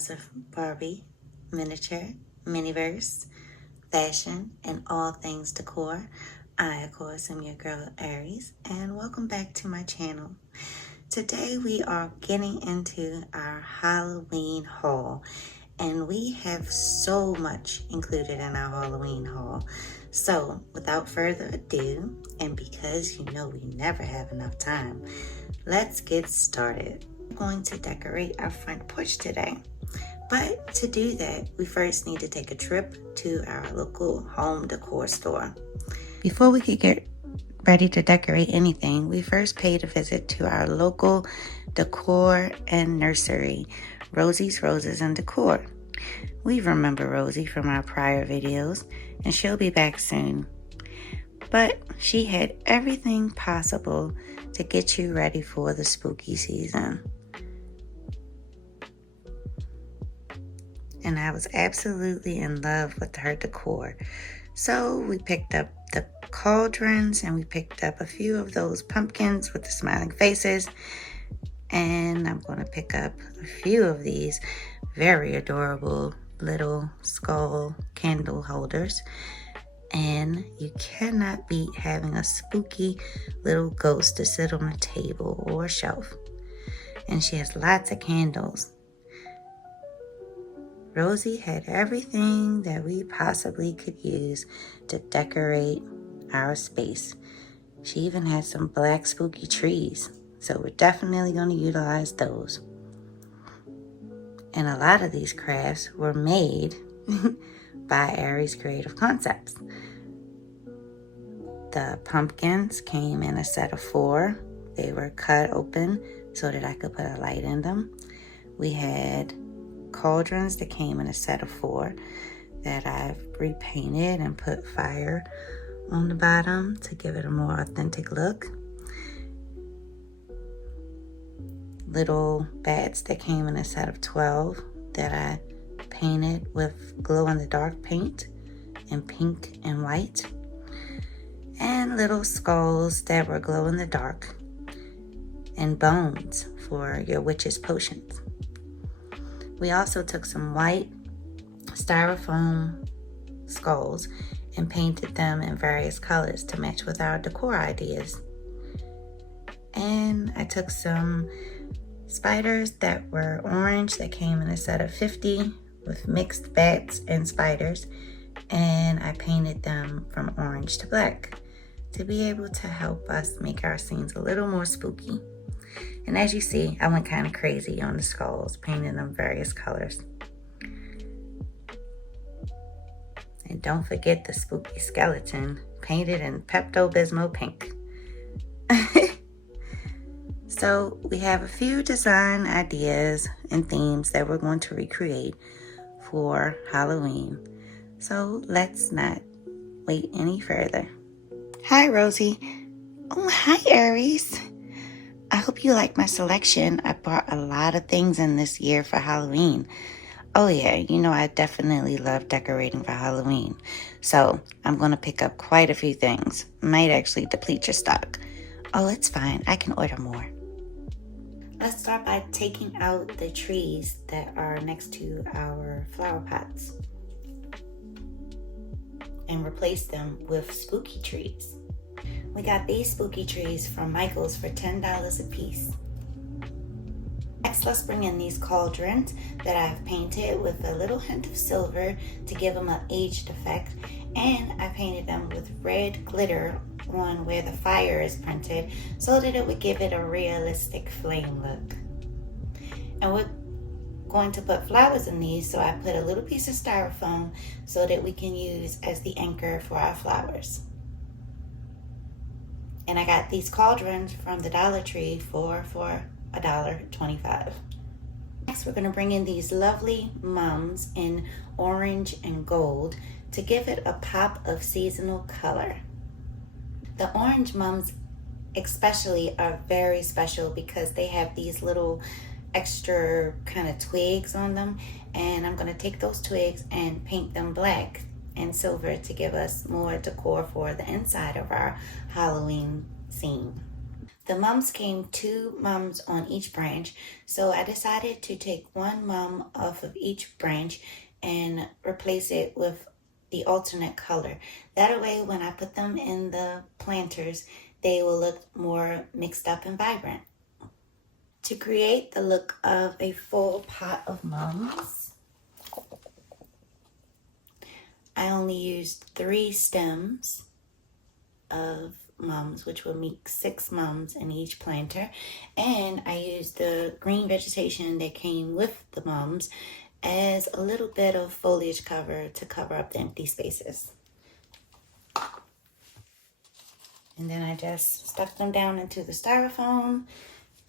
lovers of Barbie, miniature, miniverse, fashion, and all things decor. I, of course, am your girl Aries, and welcome back to my channel. Today we are getting into our Halloween haul, and we have so much included in our Halloween haul. So without further ado, and because you know we never have enough time, let's get started. We're going to decorate our front porch today. But to do that, we first need to take a trip to our local home decor store. Before we could get ready to decorate anything, we first paid a visit to our local decor and nursery, Rosie's Roses and Decor. We remember Rosie from our prior videos, and she'll be back soon. But she had everything possible to get you ready for the spooky season. And I was absolutely in love with her decor. So we picked up the cauldrons and we picked up a few of those pumpkins with the smiling faces. And I'm going to pick up a few of these very adorable little skull candle holders. And you cannot beat having a spooky little ghost to sit on a table or a shelf. And she has lots of candles. Rosie had everything that we possibly could use to decorate our space. She even had some black spooky trees, so we're definitely going to utilize those. And a lot of these crafts were made by Aries Creative Concepts. The pumpkins came in a set of 4. They were cut open so that I could put a light in them. We had cauldrons that came in a set of 4 that I've repainted and put fire on the bottom to give it a more authentic look. Little bats that came in a set of 12 that I painted with glow-in-the-dark paint in pink and white. And little skulls that were glow-in-the-dark, and bones for your witch's potions. We also took some white styrofoam skulls and painted them in various colors to match with our decor ideas. And I took some spiders that were orange that came in a set of 50 with mixed bats and spiders, and I painted them from orange to black to be able to help us make our scenes a little more spooky. And as you see, I went kind of crazy on the skulls, painting them various colors. And don't forget the spooky skeleton, painted in Pepto-Bismol pink. So we have a few design ideas and themes that we're going to recreate for Halloween. So let's not wait any further. Hi, Rosie. Oh, hi, Aries. I hope you like my selection. I bought a lot of things in this year for Halloween. Oh yeah, you know I definitely love decorating for Halloween. So I'm going to pick up quite a few things. Might actually deplete your stock. Oh, it's fine. I can order more. Let's start by taking out the trees that are next to our flower pots and replace them with spooky trees. We got these spooky trees from Michael's for $10 a piece. Next, let's bring in these cauldrons that I've painted with a little hint of silver to give them an aged effect. And I painted them with red glitter on where the fire is printed so that it would give it a realistic flame look. And we're going to put flowers in these, so I put a little piece of styrofoam so that we can use as the anchor for our flowers. And I got these cauldrons from the Dollar Tree for $1.25. Next, we're going to bring in these lovely mums in orange and gold to give it a pop of seasonal color. The orange mums especially are very special because they have these little extra kind of twigs on them, and I'm going to take those twigs and paint them black and silver to give us more decor for the inside of our Halloween scene. The mums came 2 mums on each branch, so I decided to take 1 mum off of each branch and replace it with the alternate color. That way when I put them in the planters, they will look more mixed up and vibrant. To create the look of a full pot of mums, I only used 3 stems of mums, which will make 6 mums in each planter, and I used the green vegetation that came with the mums as a little bit of foliage cover to cover up the empty spaces. And then I just stuck them down into the styrofoam,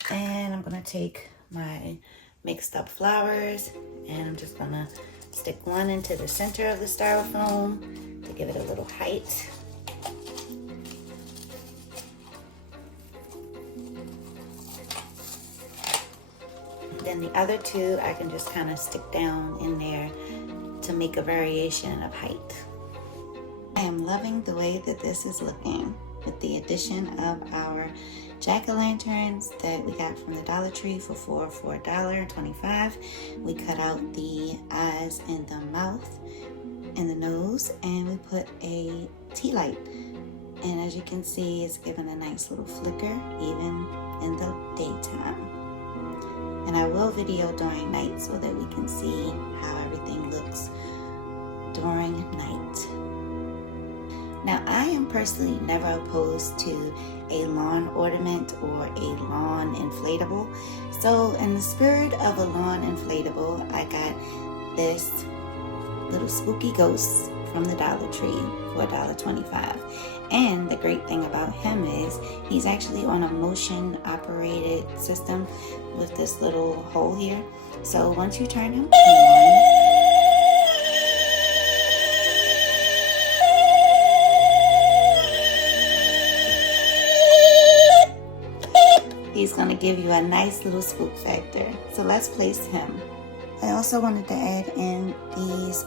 and I'm gonna take my mixed up flowers and I'm just gonna stick one into the center of the styrofoam to give it a little height. Then the other 2 I can just kind of stick down in there to make a variation of height. I am loving the way that this is looking with the addition of our jack-o'-lanterns that we got from the Dollar Tree for $1.25. We cut out the eyes and the mouth and the nose, and we put a tea light. And as you can see, it's giving a nice little flicker even in the daytime. And I will video during night so that we can see how everything looks during night. Now, I am personally never opposed to a lawn ornament or a lawn inflatable. So in the spirit of a lawn inflatable, I got this little spooky ghost from the Dollar Tree for $1.25. And the great thing about him is he's actually on a motion operated system with this little hole here. So once you turn him on, he's going to give you a nice little spook factor. So let's place him. I also wanted to add in these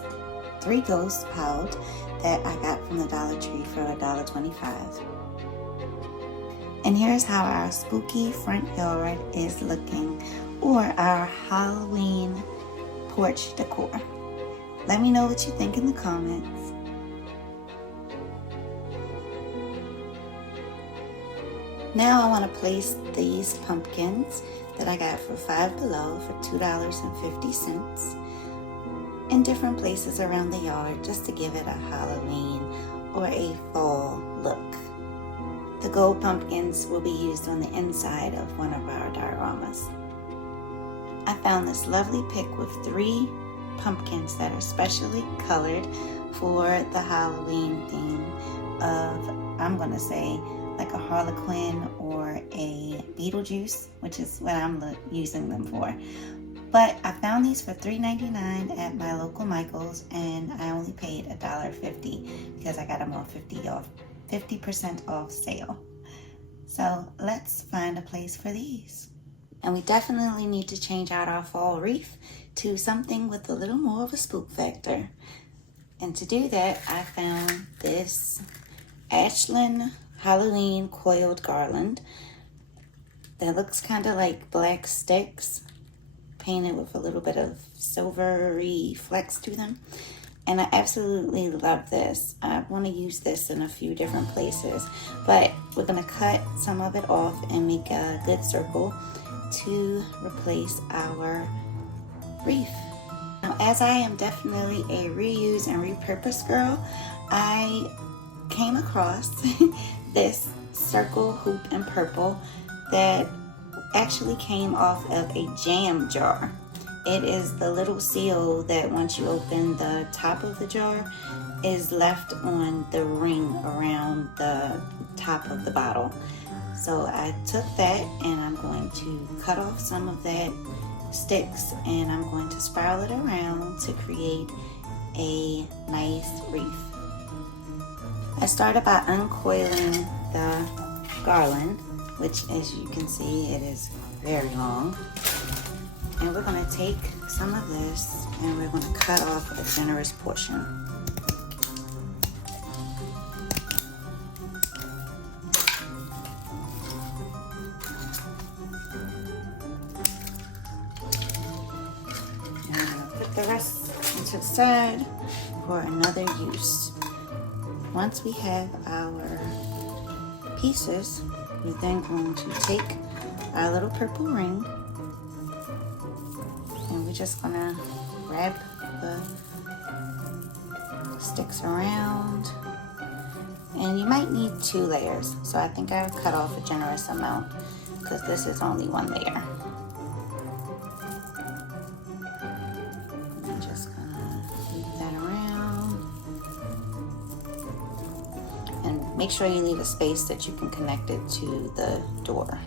3 ghosts piled that I got from the Dollar Tree for $1.25. And here's how our spooky front yard is looking, or our Halloween porch decor. Let me know what you think in the comments. Now I want to place these pumpkins that I got for Five Below for $2.50 in different places around the yard, just to give it a Halloween or a fall look. The gold pumpkins will be used on the inside of one of our dioramas. I found this lovely pick with 3 pumpkins that are specially colored for the Halloween theme of, I'm going to say, like a Harlequin or a Beetlejuice, which is what I'm using them for. But I found these for $3.99 at my local Michael's, and I only paid $1.50 because I got them on 50% off sale. So let's find a place for these. And we definitely need to change out our fall wreath to something with a little more of a spook factor. And to do that, I found this Ashland Halloween coiled garland that looks kind of like black sticks painted with a little bit of silvery flecks to them. And I absolutely love this. I want to use this in a few different places, but we're going to cut some of it off and make a good circle to replace our wreath. Now, as I am definitely a reuse and repurpose girl, I came across this circle hoop in purple that actually came off of a jam jar. It is the little seal that once you open the top of the jar is left on the ring around the top of the bottle. So I took that and I'm going to cut off some of that sticks and I'm going to spiral it around to create a nice wreath. I started by uncoiling the garland, which as you can see it is very long. And we're going to take some of this and we're going to cut off a generous portion. the rest into the side for another use. Once we have our pieces, we're then going to take our little purple ring and we're just gonna wrap the sticks around. And you might need 2 layers, so I think I've cut off a generous amount because this is only 1 layer. I'm just gonna loop that around. And make sure you leave a space that you can connect it to the door.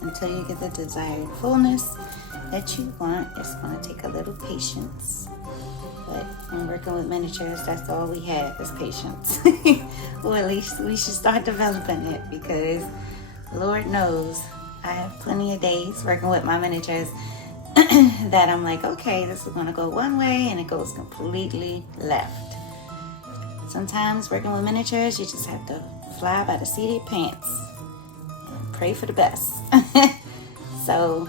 Until you get the desired fullness that you want. It's going to take a little patience, but when working with miniatures, that's all we have is patience. Or at least we should start developing it, because Lord knows I have plenty of days working with my miniatures that I'm like, okay, this is going to go one way and it goes completely left. Sometimes working with miniatures, you just have to fly by the seat of your pants. Pray for the best. So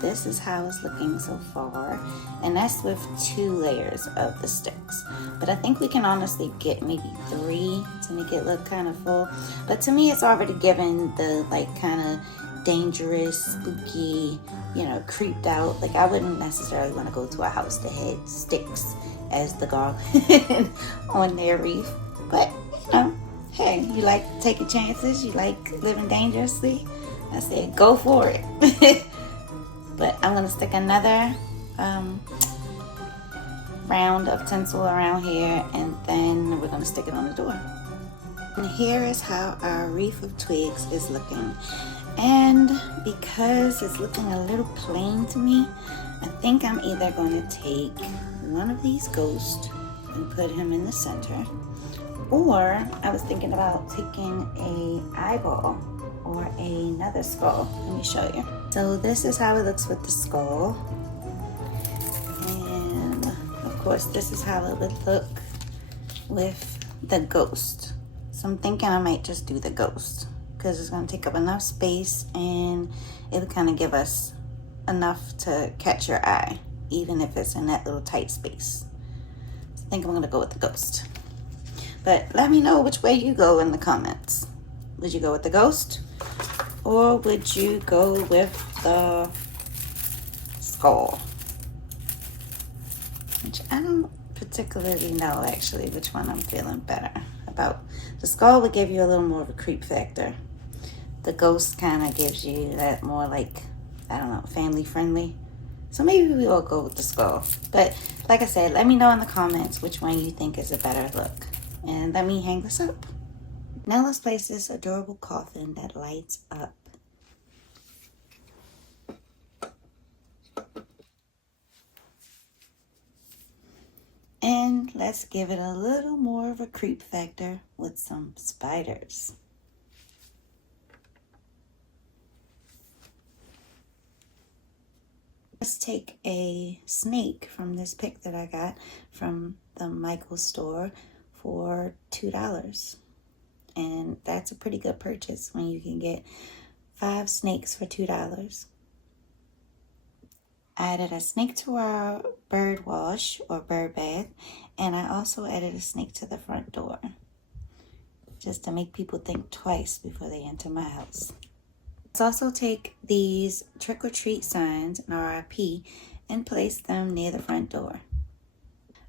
this is how it's looking so far, and that's with 2 layers of the sticks, but I think we can honestly get maybe 3 to make it look kind of full. But to me, it's already given the like kind of dangerous, spooky, you know, creeped out. Like I wouldn't necessarily want to go to a house that had sticks as the garland on their wreath, but you know, hey, you like taking chances, you like living dangerously, I said go for it. But I'm going to stick another round of tinsel around here, and then we're going to stick it on the door. And here is how our wreath of twigs is looking. And because it's looking a little plain to me, I think I'm either going to take one of these ghosts and put him in the center, or I was thinking about taking an eyeball or another skull. Let me show you. So this is how it looks with the skull, and of course this is how it would look with the ghost. So I'm thinking I might just do the ghost because it's going to take up enough space and it would kind of give us enough to catch your eye, even if it's in that little tight space. So I think I'm going to go with the ghost. But let me know which way you go in the comments. Would you go with the ghost, or would you go with the skull? Which I don't particularly know actually which one I'm feeling better about. The skull would give you a little more of a creep factor. The ghost kind of gives you that more like, I don't know, family friendly. So maybe we will go with the skull. But like I said, let me know in the comments which one you think is a better look. And let me hang this up. Now let's place this adorable coffin that lights up. And let's give it a little more of a creep factor with some spiders. Let's take a snake from this pick that I got from the Michael's store for $2. And that's a pretty good purchase when you can get 5 snakes for $2. I added a snake to our bird wash or bird bath, and I also added a snake to the front door, just to make people think twice before they enter my house. Let's also take these trick or treat signs in RIP and place them near the front door.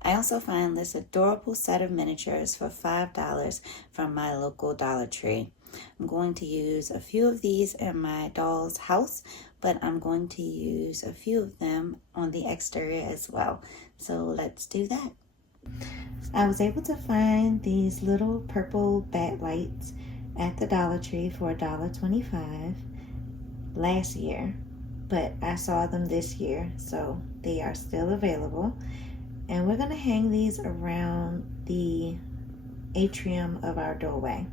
I also found this adorable set of miniatures for $5 from my local Dollar Tree. I'm going to use a few of these in my doll's house, but I'm going to use a few of them on the exterior as well. So let's do that. I was able to find these little purple bat lights at the Dollar Tree for $1.25 last year, but I saw them this year, so they are still available. And we're going to hang these around the atrium of our doorway.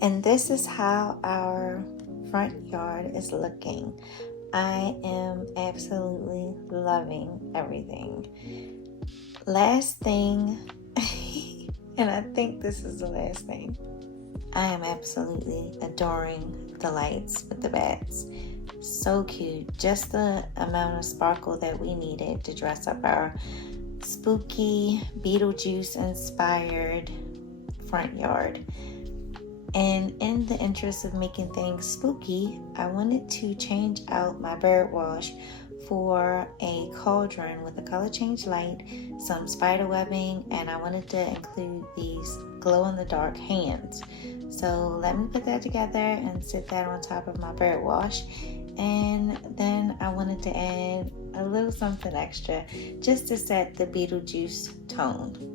And this is how our front yard is looking. I am absolutely loving everything. Last thing And I think this is the last thing. I am absolutely adoring the lights with the bats. So cute. Just the amount of sparkle that we needed to dress up our spooky Beetlejuice inspired front yard. And in the interest of making things spooky, I wanted to change out my bird wash for a cauldron with a color change light, some spider webbing, and I wanted to include these glow-in-the-dark hands. So let me put that together and sit that on top of my bird wash. And then I wanted to add a little something extra just to set the Beetlejuice tone.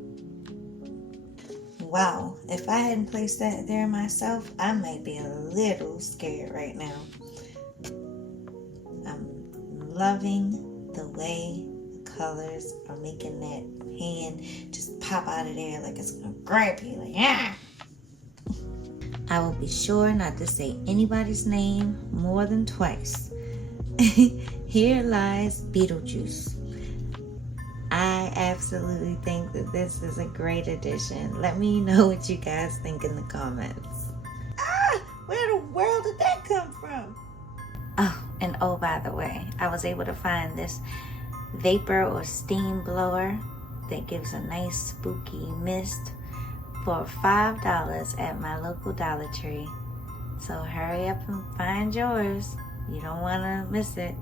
Wow, if I hadn't placed that there myself, I might be a little scared right now. I'm loving the way the colors are making that hand just pop out of there like it's gonna grab you, like, yeah. I will be sure not to say anybody's name more than twice. Here lies Beetlejuice. I absolutely think that this is a great addition. Let me know what you guys think in the comments. Where the world did that come from? Oh, and oh, by the way, I was able to find this vapor or steam blower that gives a nice spooky mist for $5 at my local Dollar Tree. So hurry up and find yours. You don't want to miss it.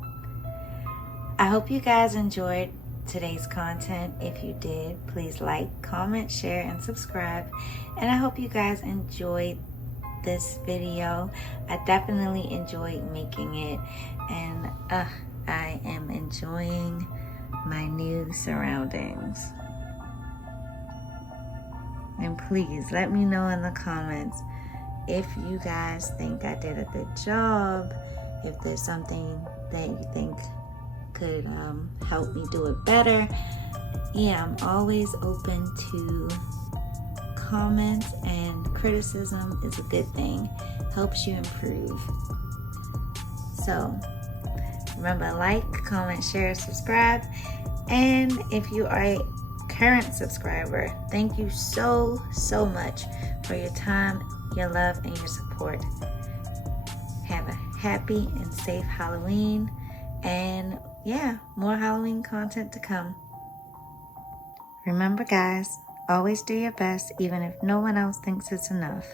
I hope you guys enjoyed today's content. If you did, please like, comment, share, and subscribe. And I hope you guys enjoyed this video. I definitely enjoyed making it, and I am enjoying my new surroundings. And please let me know in the comments if you guys think I did a good job, if there's something that you think could help me do it better. Yeah, I'm always open to comments, and criticism is a good thing. Helps you improve. So remember, like, comment, share, subscribe. And if you are a current subscriber, thank you so much for your time, your love, and your support. Have a happy and safe Halloween, and yeah, more Halloween content to come. Remember guys, always do your best even if no one else thinks it's enough.